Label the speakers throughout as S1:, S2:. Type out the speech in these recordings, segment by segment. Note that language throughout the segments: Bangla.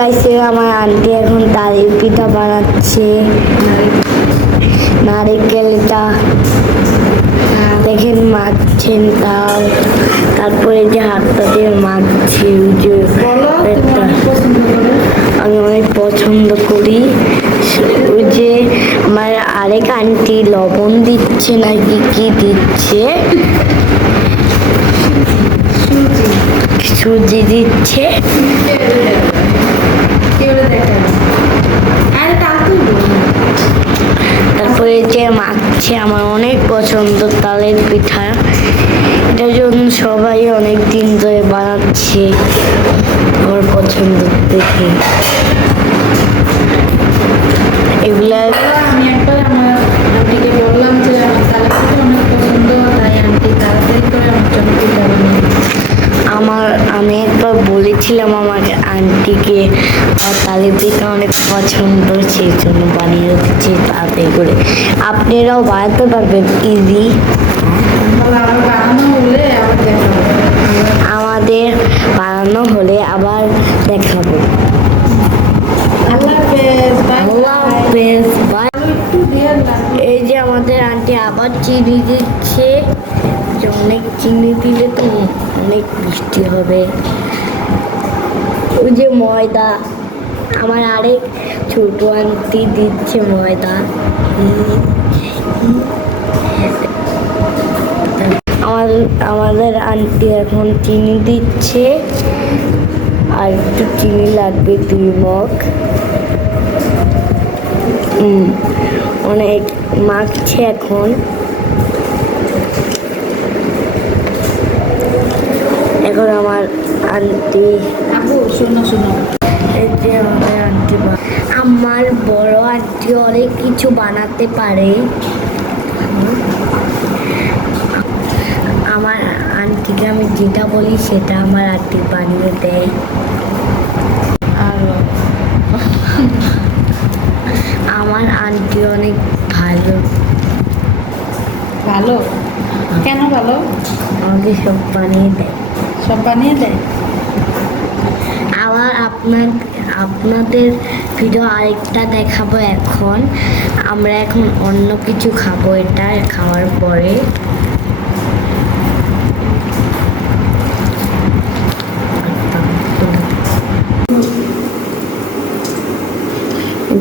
S1: গাইছে আমার আন্টি এখন তালের পিঠা বানাচ্ছে। নারিকেলটা দেখেন মাখছেন তাও। তারপরে যে হাতটা দিয়ে মাখছে যে আমি অনেক পছন্দ করি। ওই যে আমার আরেক আন্টি লবণ দিচ্ছে নাকি কি দিচ্ছে? সুজি দিচ্ছে। যে মাখছে, আমার অনেক পছন্দ তালের পিঠা। এটার জন্য সবাই অনেক দিন ধরে বানাচ্ছে আমার পছন্দ দেখে। এগুলা
S2: আমার
S1: আমি একবার বলেছিলাম আমার আন্টিকে আমার তালের পিঠা অনেক পছন্দ, সেই জন্য বানিয়ে দিচ্ছি তাড়াতাড়ি করে। আপনারাও বানাতে পারবেন ইজি আমাদের বানানো হলে আবার দেখাবো। এই যে আমাদের আন্টি আবার চিনি দিচ্ছে অনেক চিনি দিলে তো অনেক মিষ্টি হবে। ওই যে ময়দা, আমার আরেক ছোট আন্টি দিচ্ছে ময়দা। আমার, আমাদের আন্টি এখন চিনি দিচ্ছে। আর একটু চিনি লাগবে দুই মগ। অনেক মাখছে এখন আমার আন্টি।
S2: আপু শোনো শোনো।
S1: এই যে আমাদের আন্টি আমার বড় আন্টি অনেক কিছু বানাতে পারে। আমার আন্টিকে আমি যেটা বলি সেটা আমার আন্টি বানিয়ে দেয়। আর আমার আন্টি অনেক ভালো।
S2: ভালো? কেন ভালো?
S1: আমাকে সব বানিয়ে দেয়।
S2: সব বানিয়ে দেয়?
S1: আবার আপনার আপনাদের ভিডিও আরেকটা দেখাবো এখন। আমরা এখন অন্য কিছু খাব এটা খাওয়ার পরে।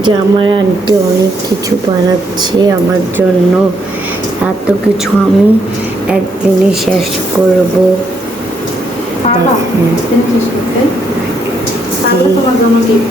S1: যে আমার আন্টি অনেক কিছু বানাচ্ছে আমার জন্য। এত কিছু আমি একদিনে শেষ করব।
S2: sangre tomamos libre.